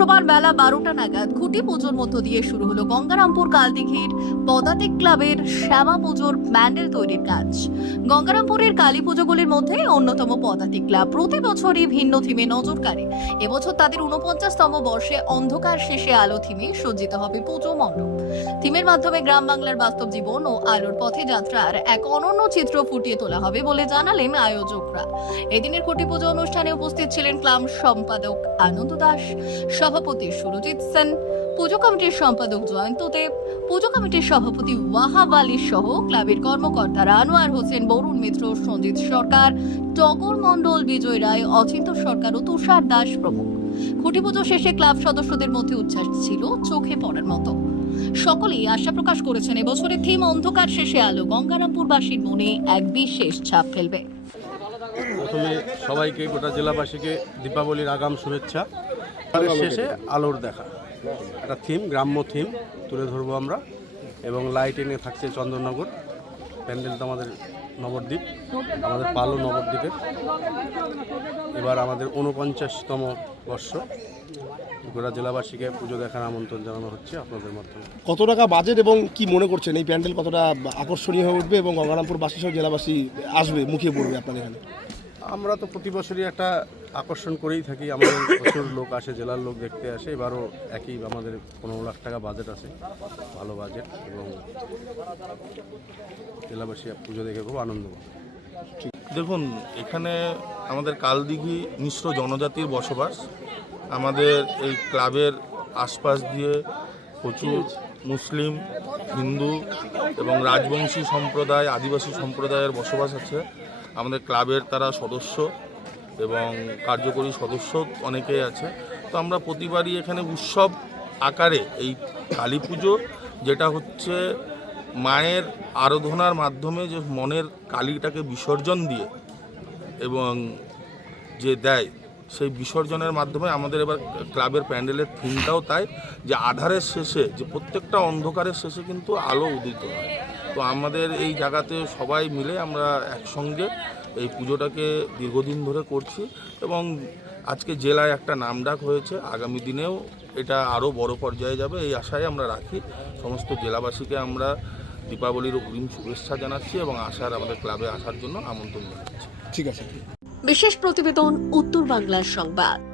বেলা বারোটা নাগাদ খুঁটি পুজোর মধ্য দিয়ে শুরু হলো গঙ্গারামপুর কালদিঘির পদাতিক ক্লাবের শ্যামা পুজোর প্যান্ডেল তৈরির কাজ। গঙ্গারামপুরের কালী পুজোগুলির মধ্যে অন্যতম পদাতিক ক্লাব। প্রতি বছরই ভিন্ন থিমে নজর কাড়ে। এবছর তাদের উনপঞ্চাশতম বর্ষে অন্ধকার শেষে আলো থিমে সজ্জিত হবে পুজো মণ্ডপ। থিমের মাধ্যমে গ্রাম বাংলার বাস্তব জীবন ও আলোর পথে যাত্রার এক অনন্য চিত্র ফুটিয়ে তোলা হবে বলে জানালেন আয়োজকরা। এদিনের খুঁটি পুজো অনুষ্ঠানে উপস্থিত ছিলেন ক্লাব সম্পাদক আনন্দ দাস। সভাপতি সুরজিৎ সেন, পুজো কমিটির সম্পাদক জয়ন্ত দেব, পুজো কমিটির সভাপতি ওয়াহাব আলী সহ ক্লাবের কর্মকর্তারা আনোয়ার হোসেন, বরুণ মিত্র, সঞ্জিত সরকার, টগর মণ্ডল, বিজয় রায়, অচিন্ত সরকার ও তুষার দাস প্রমুখ। খুঁটি পুজো শেষে ক্লাব সদস্যদের মধ্যে উচ্ছ্বাস ছিল চোখে পড়ার মতো। সকলেই আশা প্রকাশ করেছেন এবছরের থিম অন্ধকার শেষে আলো, গঙ্গারামপুরবাসীর মনে এক বিশেষ ছাপ ফেলবে। প্রথমে সবাইকে, গোটা জেলাবাসীকে দীপাবলির আগাম শুভেচ্ছা। শেষে আলোর দেখা। একটা থিম গ্রাম্য থিম তুলে ধরবো আমরা। এবং লাইট এনে থাকছে চন্দননগর। প্যান্ডেল তো আমাদের নবদ্বীপ আমাদের পালো নবদ্বীপের। এবার আমাদের উনপঞ্চাশতম বর্ষ। গোটা জেলাবাসীকে পুজো দেখার আমন্ত্রণ জানানো হচ্ছে আপনাদের মাধ্যমে। কত টাকা বাজেট এবং কি মনে করছেন? এই প্যান্ডেল কতটা আকর্ষণীয় হয়ে উঠবে এবং গঙ্গারামপুরবাসী সহ জেলাবাসী আসবে মুখিয়ে পড়বে আপনাদের এখানে? আমরা তো প্রতি বছরই একটা আকর্ষণ করেই থাকি। আমাদের প্রচুর লোক আসে, জেলার লোক দেখতে আসে। এবারও একই আমাদের পনেরো লাখ টাকা বাজেট আছে, ভালো বাজেট এবং জেলাবাসী পুজো দেখে খুব আনন্দ। দেখুন, এখানে আমাদের কালদিঘি মিশ্র জনজাতির বসবাস। আমাদের এই ক্লাবের আশপাশ দিয়ে প্রচুর মুসলিম, হিন্দু এবং রাজবংশী সম্প্রদায়, আদিবাসী সম্প্রদায়ের বসবাস আছে। আমাদের ক্লাবের তারা সদস্য এবং কার্যকরী সদস্য অনেকেই আছে। তো আমরা প্রতিবারই এখানে উৎসব আকারে এই কালী পুজো, যেটা হচ্ছে মায়ের আরাধনার মাধ্যমে যে মনের কালীটাকে বিসর্জন দিয়ে এবং যে দেয় সেই বিসর্জনের মাধ্যমে আমাদের এবার ক্লাবের প্যান্ডেলের থিমটাও তাই, যে আধারের শেষে, যে প্রত্যেকটা অন্ধকারের শেষে কিন্তু আলো উদিত হয়। তো আমাদের এই জায়গাতে সবাই মিলে আমরা একসঙ্গে এই পুজোটাকে দীর্ঘদিন ধরে করছি এবং আজকে জেলায় একটা নামডাক হয়েছে, আগামী দিনেও এটা আরও বড় পর্যায়ে যাবে, এই আশায় আমরা রাখি। সমস্ত জেলাবাসীকে আমরা দীপাবলির অগ্রিম শুভেচ্ছা জানাচ্ছি এবং আসার আমাদের ক্লাবে আসার জন্য আমন্ত্রণ জানাচ্ছি। ঠিক আছে। বিশেষ প্রতিবেদন উত্তর বাংলার সংবাদ।